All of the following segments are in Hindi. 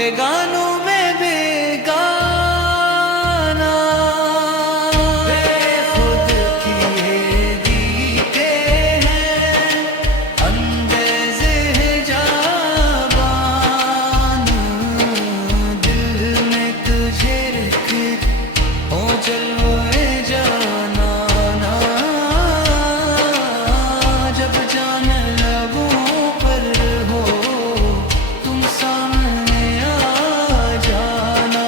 बेगानों में बेगाना, बेखुद किए जीते हैं अंदेज़े जाबान, दिल में तुझे रख ओ जलवे जाना ना, जब जान लबों पर हो तुम सामने आ जाना,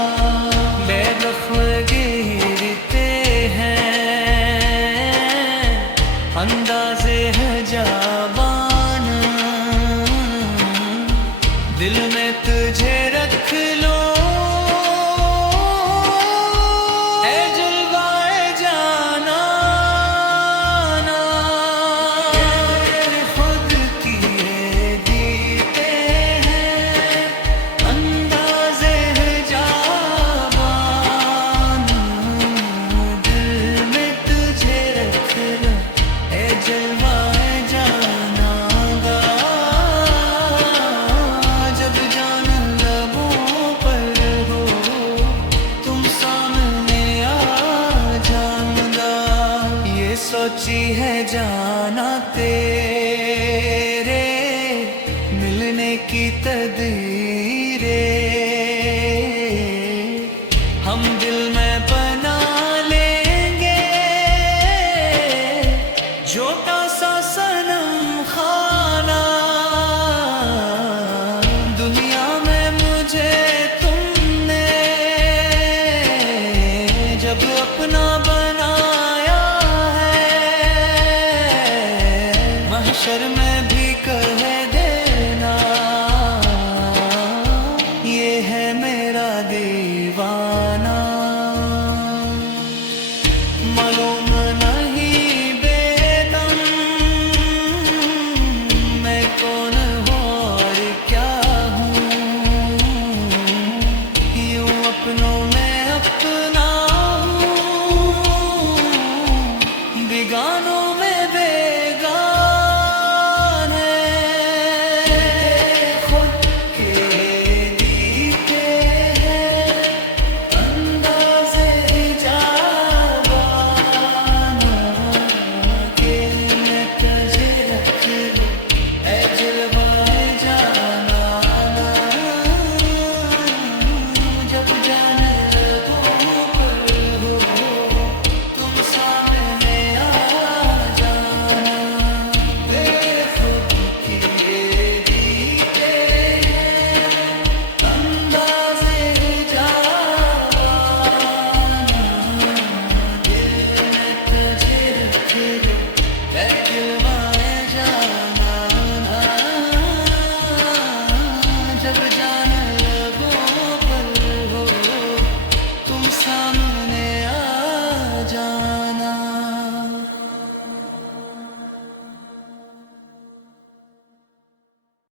बेवफ गिरते हैं अंदाज़े है जाबान, दिल में तुझे रख लो ए जलवाए जाना ना, खुद किए जीते हैं अंदाज़े है जाबान, दिल में तुझे रख लो ए जलवाए जाना गा, जब जान लबों पर हो तुम सामने आ जाऊंगा, ये सोची है जाना तेरे मिलने की तकदीर